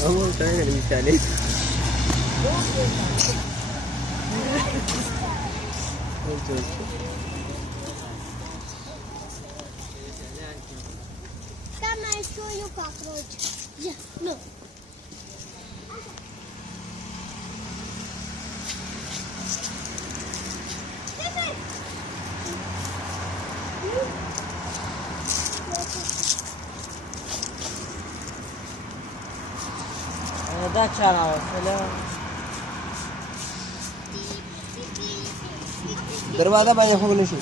Vamos a traer el Michalet. Come, I show you cockroach. Yeah, no. Da ceara, selam. दरवाजा bye खोलने से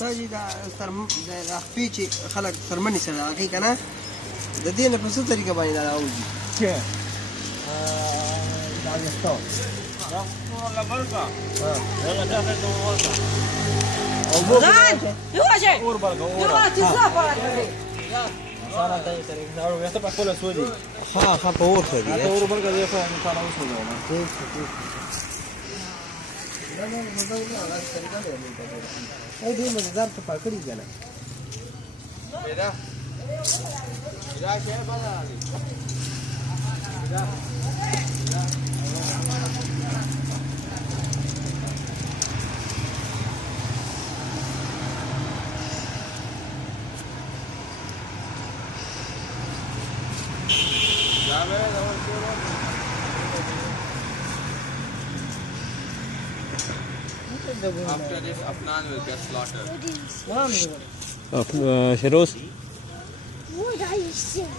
ساجي دا خپيچي خلک سرمني سره هغه کنه د دې نه په څه طریقه باندې دا راوځي چې دا یستو la barca yalla da da barca او يواجه اور barca اور يواجه سافر سارا ته سره دا وسته په کوله سودي ها په اور سره دا اور barca دی خو انسان اوس نه و ٹھیک ٹھیک دا نو دا هغه طریقه دی اې دې مزدار ته پکړی کنه پیدا دا شه بالا علي دا After this, Afnan will get slaughtered. شروس What are you saying?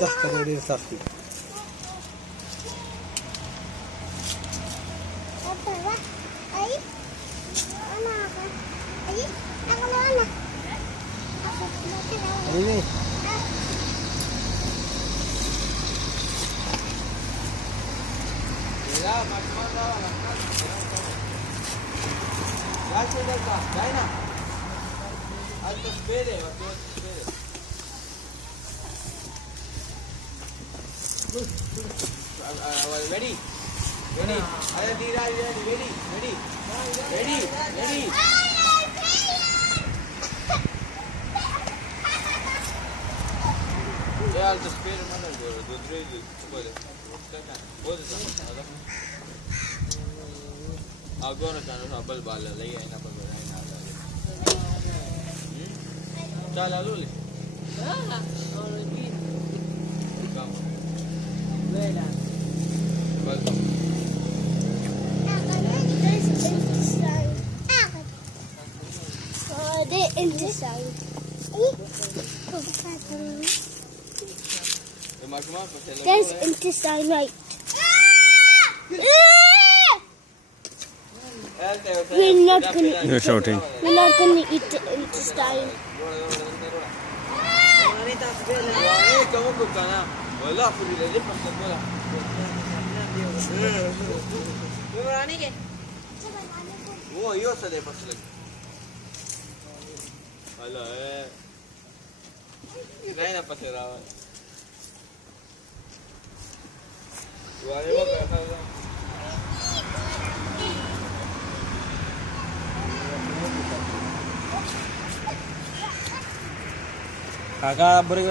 دخل ډیر سخت دي Ready? Ready? Ready? Ready? Ready? Ready? Yeah, I'll just pay him another. Do three. What is that? Ako na sana sa balbala lagi ay napagalain na. Chala luli. Ah, origin. Ikaw. Wala. Bal. The intestine. Magma pa sila. There's intestine right. We're not gonna You're shouting. We're not gonna eat the intestine. Manita bela. Eh, kamu bukan na. Wala, pwede lang din pasal wala. Berani ke? Oh, iyo sa day pasal. Wala eh. Nay na pasirawan. Wala mo ka. Kakak beri